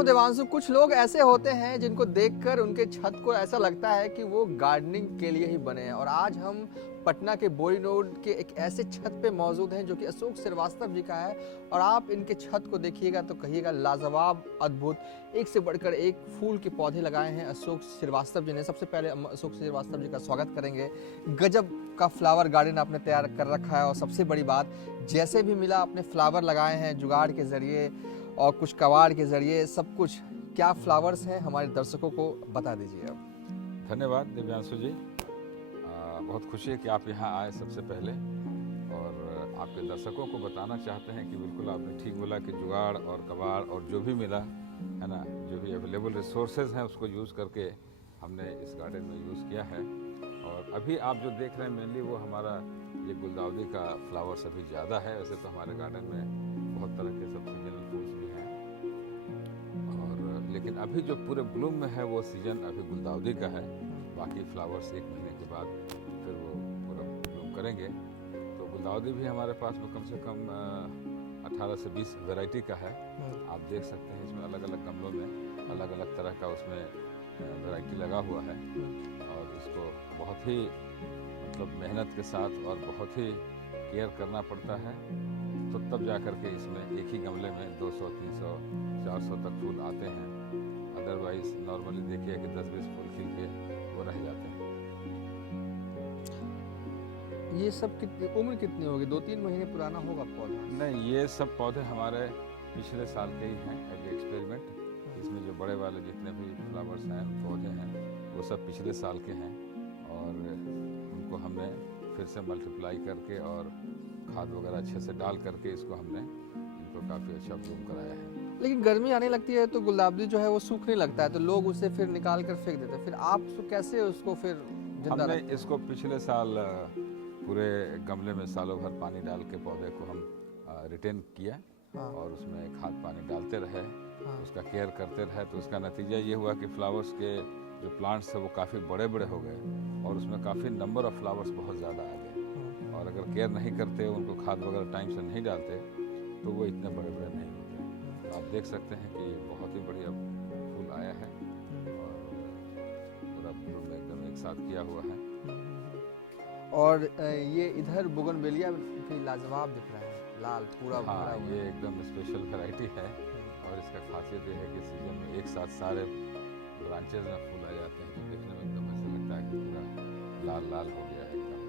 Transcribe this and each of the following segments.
हूँ देवांशु, कुछ लोग ऐसे होते हैं जिनको देखकर उनके छत को ऐसा लगता है कि वो गार्डनिंग के लिए ही बने हैं। और आज हम पटना के बोरी रोड के एक ऐसे छत पे मौजूद हैं जो कि अशोक श्रीवास्तव जी का है। और आप इनके छत को देखिएगा तो कहिएगा लाजवाब, अद्भुत, एक से बढ़कर एक फूल के पौधे लगाए हैं अशोक श्रीवास्तव जी ने। सबसे पहले हम अशोक श्रीवास्तव जी का स्वागत करेंगे। गजब का फ्लावर गार्डन आपने तैयार कर रखा है और सबसे बड़ी बात, जैसे भी मिला आपने फ्लावर लगाए हैं जुगाड़ के जरिए और कुछ कबाड़ के जरिए, सब कुछ। क्या फ्लावर्स हैं हमारे दर्शकों को बता दीजिए अब। धन्यवाद दिव्यांशु जी। बहुत खुशी है कि आप यहाँ आए सबसे पहले, और आपके दर्शकों को बताना चाहते हैं कि बिल्कुल आपने ठीक बोला कि जुगाड़ और कबाड़ और जो भी मिला है ना, जो भी अवेलेबल रिसोर्सेज हैं उसको यूज़ करके हमने इस गार्डन में यूज़ किया है। और अभी आप जो देख रहे हैं मेनली वो हमारा ये गुलदाउदी का फ्लावर्स अभी ज़्यादा है। वैसे तो हमारे गार्डन में बहुत तरह के सब सीजनल फूल्स भी हैं, और लेकिन अभी जो पूरे ब्लूम में है वो सीजन अभी गुलदाउदी का है। बाकी फ्लावर्स 1 महीने के बाद फिर वो पूरा ब्लूम करेंगे। तो गुलदाउदी भी हमारे पास में कम से कम 18 से 20 वैरायटी का है। आप देख सकते हैं इसमें अलग अलग गमलों में अलग अलग तरह का उसमें वैरायटी लगा हुआ है। और इसको बहुत ही मतलब मेहनत के साथ और बहुत ही केयर करना पड़ता है, तो तब जा कर के इसमें एक ही गमले में 200, 300, 400 तक फूल आते हैं। अदरवाइज नॉर्मली देखिए कि 10-20 फूल खिल के वो रह जाते हैं। ये सब कितनी उम्र कितनी होगी? 2-3 महीने पुराना होगा पौधा? नहीं, ये सब पौधे हमारे पिछले साल के ही हैं एज एक्सपेरिमेंट। इसमें जो बड़े वाले जितने भी फ्लावर्स हैं, पौधे हैं, वो सब पिछले साल के हैं। और उनको हमने फिर से मल्टीप्लाई करके और खाद वगैरह अच्छे से डाल करके इसको हमने इनको काफ़ी अच्छा ब्लूम कराया है। लेकिन गर्मी आने लगती है तो गुलाबी जो है वो सूखने लगता है, तो लोग उसे फिर निकाल कर फेंक देते हैं। फिर आप कैसे उसको फिर जिंदा हमने रखते हैं? इसको पिछले साल पूरे गमले में सालों भर पानी डाल के पौधे को हम रिटेन किया। हाँ। और उसमें खाद पानी डालते रहे। हाँ। उसका केयर करते रहे, तो उसका नतीजा ये हुआ कि फ्लावर्स के जो प्लांट्स है वो काफ़ी बड़े बड़े हो गए, और उसमें काफ़ी नंबर ऑफ फ्लावर्स बहुत ज़्यादा आ गए। और अगर केयर नहीं करते, उनको खाद वगैरह टाइम से नहीं डालते, तो वो इतने बड़े बड़े नहीं होते। तो आप देख सकते हैं कि बहुत ही बढ़िया फूल आया है, और पूरा ब्लूम एकदम एक साथ किया हुआ है। और ये इधर बोगनवेलिया भी लाजवाब दिख रहा है, लाल पूरा भरा हाँ, हुआ। ये एकदम स्पेशल वैरायटी है। और इसका खासियत ये है कि सीजन में एक साथ सारे ब्रांचेज में फूल आ जाते हैं, तो देखने में एकदम ऐसा लगता है कि पूरा लाल लाल हो गया है एकदम।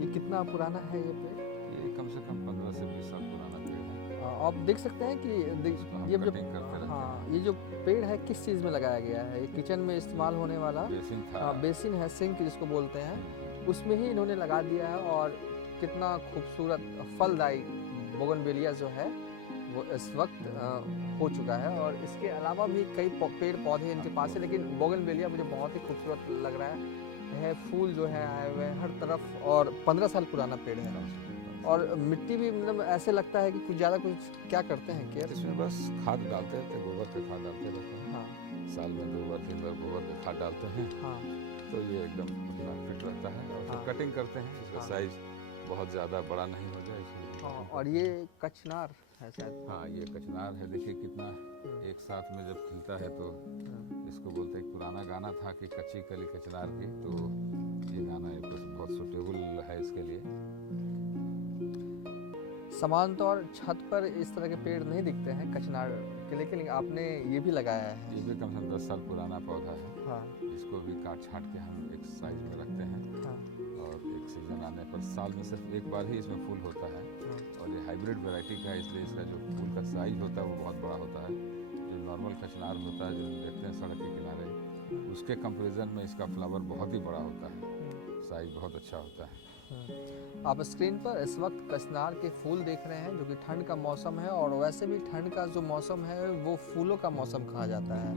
ये कितना पुराना है ये पेड़? ये कम से कम 15 से 20 साल पुराना पेड़ है। आप देख सकते हैं कि हम ये जो कटिंग करते रहते हाँ, ये जो पेड़ है किस चीज़ में लगाया गया है? ये किचन में इस्तेमाल होने वाला बेसिन था। बेसिन है, सिंक जिसको बोलते हैं, उसमें ही इन्होंने लगा दिया है। और कितना खूबसूरत फलदायी बोगनवेलिया जो है वो इस वक्त हो चुका है। और इसके अलावा भी कई पेड़ पौधे इनके पास है, लेकिन बोगनवेलिया मुझे बहुत ही खूबसूरत लग रहा है। फूल जो है आए हुए हैं हर तरफ, और 15 साल पुराना पेड़ है। और मिट्टी भी मतलब ऐसे लगता है कि कुछ ज़्यादा कुछ क्या करते हैं केयर? इसमें बस खाद डालते रहते, गोबर का खाद डालते रहते हैं। हाँ। साल में 2 बार 3 बार गोबर का खाद डालते हैं। हाँ। तो ये एकदम अपना फिट रहता है। और हाँ। फिर कटिंग करते हैं, इसका हाँ। साइज बहुत ज़्यादा बड़ा नहीं हो जाए इसलिए। हाँ, और ये कचनार है शायद। हाँ, ये कचनार है। देखिए कितना एक साथ में जब खिलता है, तो इसको बोलते हैं, पुराना गाना था कि कच्ची कली कचनार की, तो ये गाना बहुत सूटेबल है इसके लिए। सामान्यतौर छत पर इस तरह के पेड़ नहीं दिखते हैं कचनार के, लेकिन आपने ये भी लगाया है। ये भी कम से कम 10 साल पुराना पौधा है। हाँ। इसको भी काट छाट के हम एक साइज में रखते हैं। हाँ। और एक सीजन आने पर साल में सिर्फ एक बार ही इसमें फूल होता है। और ये हाइब्रिड वैरायटी का है, इसलिए इसका जो फूल का साइज होता है वो बहुत बड़ा होता है। जो नॉर्मल कचनार होता है जो देखते हैं सड़क के किनारे, उसके कंपैरिजन में इसका फ्लावर बहुत ही बड़ा होता है, साइज बहुत अच्छा होता है। आप स्क्रीन पर इस वक्त कचनार के फूल देख रहे हैं, जो कि ठंड का मौसम है। और वैसे भी ठंड का जो मौसम है वो फूलों का मौसम कहा जाता है।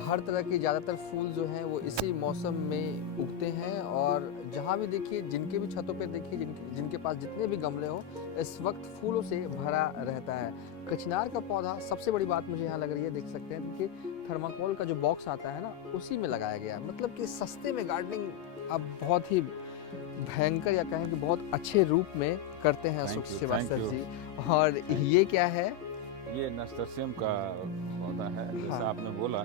हर तरह के ज़्यादातर फूल जो हैं वो इसी मौसम में उगते हैं। और जहाँ भी देखिए, जिनके भी छतों पे देखिए, जिनके पास जितने भी गमले हो, इस वक्त फूलों से भरा रहता है। कचनार का पौधा, सबसे बड़ी बात मुझे यहाँ लग रही है, देख सकते हैं कि थर्माकोल का जो बॉक्स आता है ना, उसी में लगाया गया है। मतलब कि सस्ते में गार्डनिंग अब बहुत ही भयंकर, या कहें कि बहुत अच्छे रूप में करते हैं अशोक श्रीवास्तव जी। और ये क्या है? ये नास्तासियम का पौधा है, जैसा हाँ। आपने बोला।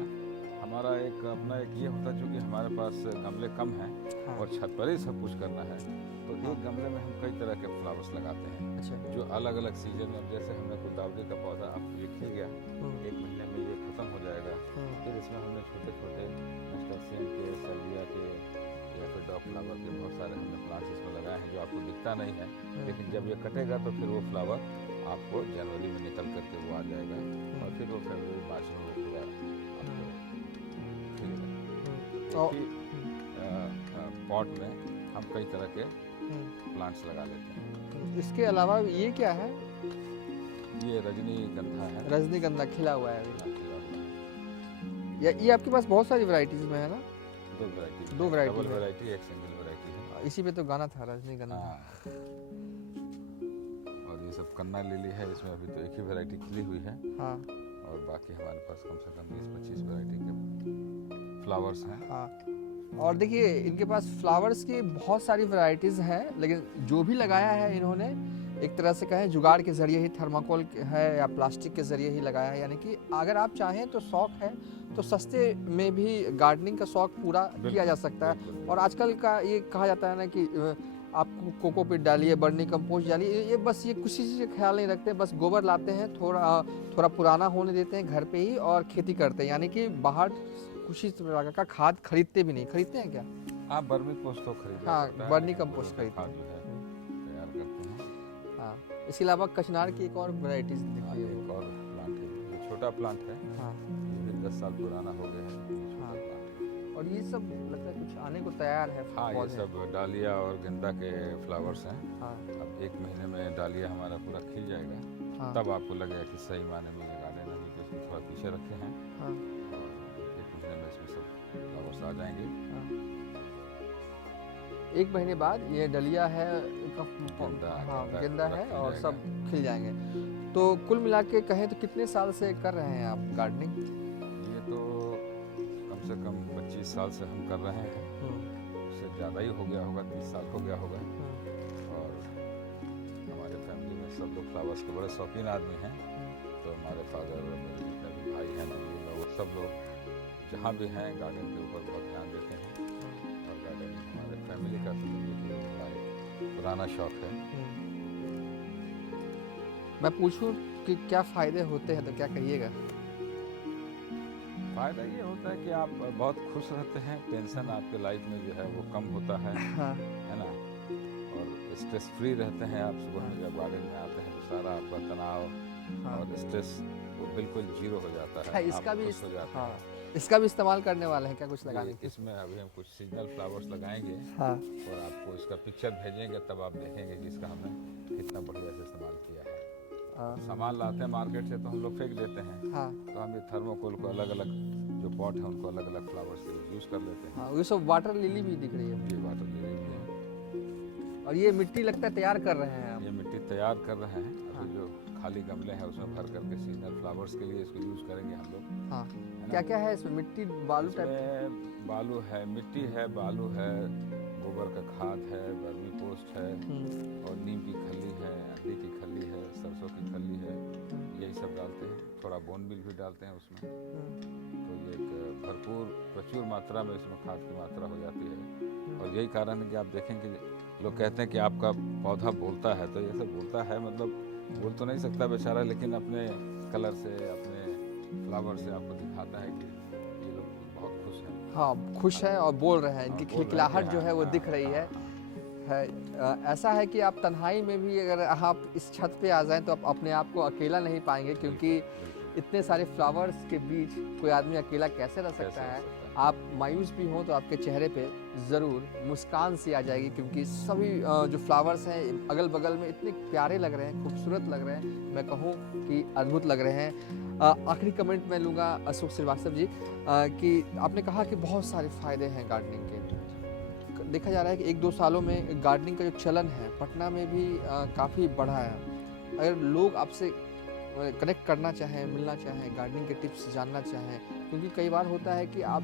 हमारा एक अपना एक ये होता है, चूँकि हमारे पास गमले कम हैं हाँ। और छत पर ही सब कुछ करना है, तो हाँ। एक गमले में हम कई तरह के फ्लावर्स लगाते हैं अच्छा। जो अलग अलग सीजन में। जैसे हमने गुलदावरी का पौधा अब ये खिल गया, हम्म, 1 महीने में ये खत्म हो जाएगा। हम्म, फिर इसमें हमने छोटे छोटे नास्तासियम के, सल्विया के या फिर डॉग फ्लावर के बहुत सारे हमने प्लांट्स इसमें लगाए हैं जो आपको दिखता नहीं है, लेकिन जब ये कटेगा तो फिर वो फ्लावर आपको जनवरी में निकल करके वो आ जाएगा और फिर वो फरवरी मार्च में वो पूरा आपको खिलेगा। और- एक ही पॉट में हम कई तरह के प्लांट्स लगा लेते हैं। इसके अलावा ये क्या है? ये रजनीगंधा है। रजनीगंधा खिला हुआ है अभी। खिला हुआ है। ये आपके पास बहुत सारी वैरायटीज में है ना? 2 वैरायटी, दो variety डबल है। वैरायटी, एक सिंगल वैरायटी है। इसी पे तो गाना था रजनीगंधा। हाँ। और ये सब कन्ना लिली है, इसमें अभी तो एक ही वैरायटी खिली हुई है हाँ और बाकी हमारे पास कम से कम 20-25 वैरायटी के फ्लावर्स हैं। हाँ। और देखिए इनके पास फ्लावर्स की बहुत सारी वैरायटीज हैं, लेकिन जो भी लगाया है इन्होंने एक तरह से कहें जुगाड़ के जरिए ही, थर्माकोल है या प्लास्टिक के जरिए ही लगाया है। यानी कि अगर आप चाहें तो शौक है तो सस्ते में भी गार्डनिंग का शौक पूरा किया जा सकता है। और आजकल का ये कहा जाता है ना कि आप कोकोपीट डालिए, बर्नी कंपोस्ट डालिए, ये बस ये किसी चीज़ का ख्याल नहीं रखते, बस गोबर लाते हैं, थोड़ा पुराना होने देते हैं घर पे ही और खेती करते हैं। यानी कि बाहर किसी तरह का खाद खरीदते भी नहीं। खरीदते हैं क्या? आप बर्मी पोस्ट तो खरीदना हाँ, पड़ता है, बर्नी लेकिन कंपोस्ट गोबर का खरीदते खाद जो है तैयार करते हैं। हाँ। इसके अलावा कचनार की एक और वैरायटीज दिख हाँ, रही ये है। एक और प्लांट है, ये छोटा प्लांट है, हाँ ये भी 10 साल पुराना हो गया है। हाँ। छोटा plant है। और ये सब लगता है कुछ आने को तैयार है। हाँ, ये पौधे। सब डालिया और गेंदा के फ्लावर्स हैं। हाँ अब 1 महीने में डालिया हमारा पूरा खिल जाएगा, हाँ तब आपको लगेगा कि सही मायने में ये गार्डन अभी तो इसमें थोड़ा पीछे रखे हैं हाँ और 1 महीने में इसमें सब फ्लावर्स आ जाएंगे। हाँ। 1 महीने बाद ये डलिया है गेंदा, हाँ गेंदा गेंदा पूरा है खिल और जाएगा। सब खिल जाएंगे। तो कुल मिला के कहें तो कितने साल से कर रहे हैं आप गार्डनिंग? ये तो कम से कम 25 साल से हम कर रहे हैं, उससे ज़्यादा ही हो गया होगा, 30 साल हो गया होगा। और हमारे फैमिली में सब लोग फ्लावर्स के बड़े शौकीन आदमी हैं, तो हमारे फादर, मेरे जितने भी भाई हैं, मम्मी लोग, सब लोग जहाँ भी हैं गार्डन के ऊपर बहुत ध्यान देते हैं। और गार्डनिंग हमारे फैमिली का समझिए कि बड़ा एक पुराना शौक है। मैं पूछूं कि क्या फायदे होते हैं तो क्या कहिएगा? फ़ायदा ये होता है कि आप बहुत खुश रहते हैं, टेंशन आपके लाइफ में जो है वो कम होता है हाँ ना, और स्ट्रेस फ्री रहते हैं आप। सुबह में जब गार्डन में आते हैं तो सारा आपका तनाव हाँ और स्ट्रेस वो बिल्कुल जीरो हो जाता है। हाँ, इसका आप भी खुश हो जाते हाँ हैं। इसका भी इस्तेमाल करने वाले हैं क्या कुछ लगाने के? इसमें अभी हम कुछ सीजनल फ्लावर्स लगाएंगे हाँ और आपको इसका पिक्चर भेजेंगे, तब आप देखेंगे कि इसका हमने कितना बढ़िया से इस्तेमाल किया है। हाँ सामान लाते हैं मार्केट से तो हम लोग फेंक देते हैं, हाँ तो हम ये थर्मोकोल को अलग अलग जो पॉट है उनको अलग अलग फ्लावर्स के लिए यूज़ कर लेते हैं। हाँ। ये सब वाटर लिली भी दिख रही है। ये वाटर लिली भी है। और ये मिट्टी लगता है तैयार कर रहे हैं आप? ये मिट्टी तैयार कर रहे हैं, हाँ। अभी जो खाली गमले हैं उसमें भर करके सीजनल फ्लावर्स के लिए इसको यूज़ करेंगे हम लोग। हाँ। है ना? क्या क्या है इसमें? मिट्टी, बालू टाइप? इसमें बालू है, मिट्टी है, बालू है, गोबर का खाद है, वर्मी पोस्ट है और नीम की खली है, अंडे की खली है, सरसों की खली है, यही सब डालते हैं। थोड़ा बोन मिल भी डालते हैं उसमें, तो ये एक भरपूर प्रचुर मात्रा में इसमें खाद की मात्रा हो जाती है। और यही कारण है कि आप देखेंगे लोग कहते हैं कि आपका पौधा बोलता है, तो ये सब बोलता है, मतलब बोल तो नहीं सकता बेचारा, लेकिन अपने कलर से, अपने फ्लावर से आपको दिखाता है कि ये लोग बहुत खुश हैं। हाँ खुश है और बोल रहे हैं, इनकी बोल रहे हैं कि खिलखिलाहट जो हाँ, है वो हाँ, दिख रही है। ऐसा है कि आप तन्हाई में भी अगर आप इस छत पे आ जाएं तो आप अपने आप को अकेला नहीं पाएंगे, क्योंकि बिल्कुल। इतने सारे फ्लावर्स के बीच कोई आदमी अकेला कैसे रह सकता है। आप मायूस भी हो तो आपके चेहरे पे ज़रूर मुस्कान सी आ जाएगी, क्योंकि सभी जो फ्लावर्स हैं अगल बगल में इतने प्यारे लग रहे हैं, खूबसूरत लग रहे हैं, मैं कहूँ कि अद्भुत लग रहे हैं। आखिरी कमेंट मैं लूँगा अशोक श्रीवास्तव जी कि आपने कहा कि बहुत सारे फ़ायदे हैं गार्डनिंग के। देखा जा रहा है कि 1-2 सालों में गार्डनिंग का जो चलन है पटना में भी काफ़ी बढ़ा है। अगर लोग आपसे कनेक्ट करना चाहें, मिलना चाहें, गार्डनिंग के टिप्स जानना चाहें, क्योंकि कई बार होता है कि आप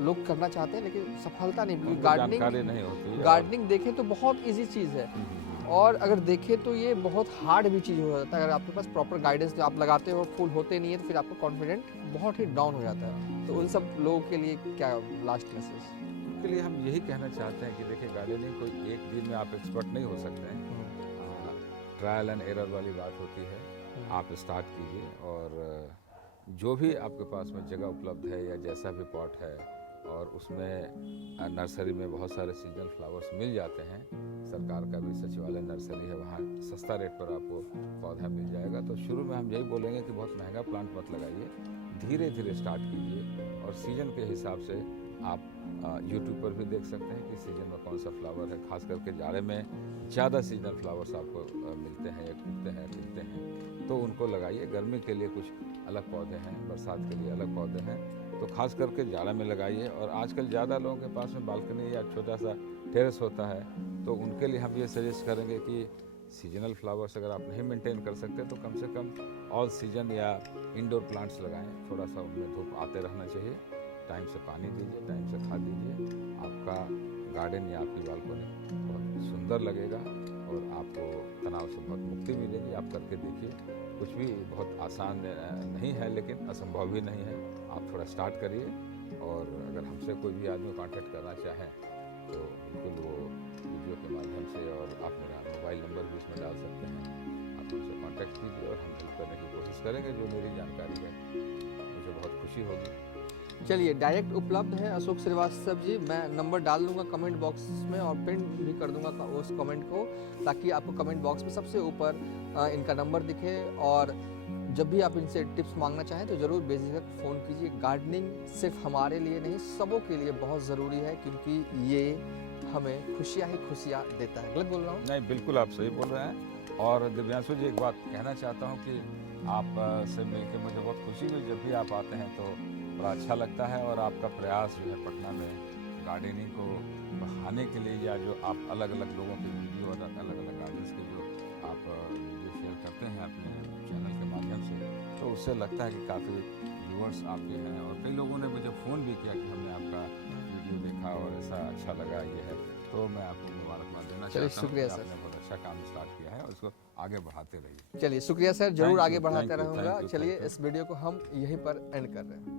लोग करना चाहते हैं लेकिन सफलता नहीं मिलती। जानकारी नहीं होती है। गार्डनिंग देखें तो बहुत इजी चीज़ है, और अगर देखें तो ये बहुत हार्ड भी चीज़ हो जाता है। अगर आपके पास प्रॉपर गाइडेंस जो आप लगाते हो फूल होते नहीं है तो फिर आपका कॉन्फिडेंट बहुत ही डाउन हो जाता है। तो उन सब लोगों के लिए क्या लास्ट मैसेज? के लिए हम यही कहना चाहते हैं कि देखिए गार्डनिंग कोई एक दिन में आप एक्सपर्ट नहीं हो सकते हैं। ट्रायल एंड एरर वाली बात होती है। आप स्टार्ट कीजिए और जो भी आपके पास में जगह उपलब्ध है या जैसा भी पॉट है, और उसमें नर्सरी में बहुत सारे सीजनल फ्लावर्स मिल जाते हैं। सरकार का भी सचिवालय नर्सरी है, वहाँ सस्ता रेट पर आपको पौधा मिल जाएगा। तो शुरू में हम यही बोलेंगे कि बहुत महंगा प्लांट मत लगाइए, धीरे धीरे स्टार्ट कीजिए और सीजन के हिसाब से आप यूट्यूब पर भी देख सकते हैं कि सीजन में कौन सा फ्लावर है। खास करके जाड़े में ज़्यादा सीजनल फ्लावर्स आपको मिलते हैं या उगते हैं खिलते हैं, तो उनको लगाइए। गर्मी के लिए कुछ अलग पौधे हैं, बरसात के लिए अलग पौधे हैं, तो खास करके जाड़ा में लगाइए। और आजकल ज़्यादा लोगों के पास में बालकनी या छोटा सा टेरेस होता है, तो उनके लिए हम ये सजेस्ट करेंगे कि सीजनल फ्लावर्स अगर आप नहीं मेंटेन कर सकते तो कम से कम ऑल सीजन या इंडोर प्लांट्स लगाएं। थोड़ा सा उनमें धूप आते रहना चाहिए, टाइम से पानी दीजिए, टाइम से खाद दीजिए। आपका गार्डन या आपकी बालकनी बहुत सुंदर लगेगा और आपको तनाव से बहुत मुक्ति मिलेगी। आप करके देखिए, कुछ भी बहुत आसान नहीं है लेकिन असंभव भी नहीं है। आप थोड़ा स्टार्ट करिए और अगर हमसे कोई भी आदमी कांटेक्ट करना चाहें तो बिल्कुल वो वीडियो के माध्यम से, और आप मेरा मोबाइल नंबर भी इसमें डाल सकते हैं, आप हमसे कांटेक्ट कीजिए और हम हेल्प करने की कोशिश करेंगे। जो मेरी जानकारी है मुझे बहुत खुशी होगी। चलिए, डायरेक्ट उपलब्ध है अशोक श्रीवास्तव जी। मैं नंबर डाल दूंगा कमेंट बॉक्स में और पिन भी कर दूंगा उस कमेंट को, ताकि आपको कमेंट बॉक्स में सबसे ऊपर इनका नंबर दिखे। और जब भी आप इनसे टिप्स मांगना चाहें तो ज़रूर बेझिझक फ़ोन कीजिए। गार्डनिंग सिर्फ हमारे लिए नहीं, सबों के लिए बहुत ज़रूरी है, क्योंकि ये हमें खुशियाँ ही खुशियाँ देता है। गलत बोल रहा हूँ? नहीं, बिल्कुल आप सही बोल रहे हैं। और दिव्यांशु जी, एक बात कहना चाहता हूँ कि आप से मिलकर मुझे बहुत खुशी हुई। जब भी आप आते हैं तो बड़ा अच्छा लगता है, और आपका प्रयास जो है पटना में गार्डनिंग को बढ़ाने के लिए, या जो आप अलग अलग लोगों के वीडियो और अलग अलग गार्डन्स के जो आप वीडियो शेयर करते हैं अपने चैनल के माध्यम से, तो उससे लगता है कि काफ़ी व्यूअर्स आपके हैं। और कई लोगों ने मुझे फ़ोन भी किया कि हमने आपका वीडियो देखा और ऐसा अच्छा लगा ये है। तो मैं आपको मुबारकबाद देना चाहता हूँ। शुक्रिया सर। आपने बहुत अच्छा काम स्टार्ट किया है और इसको आगे बढ़ाते रहिए। चलिए, शुक्रिया सर, जरूर Thank आगे you, बढ़ाते thank you, रहूँगा। thank you, चलिए, thank you. इस वीडियो को हम यहीं पर एंड कर रहे हैं।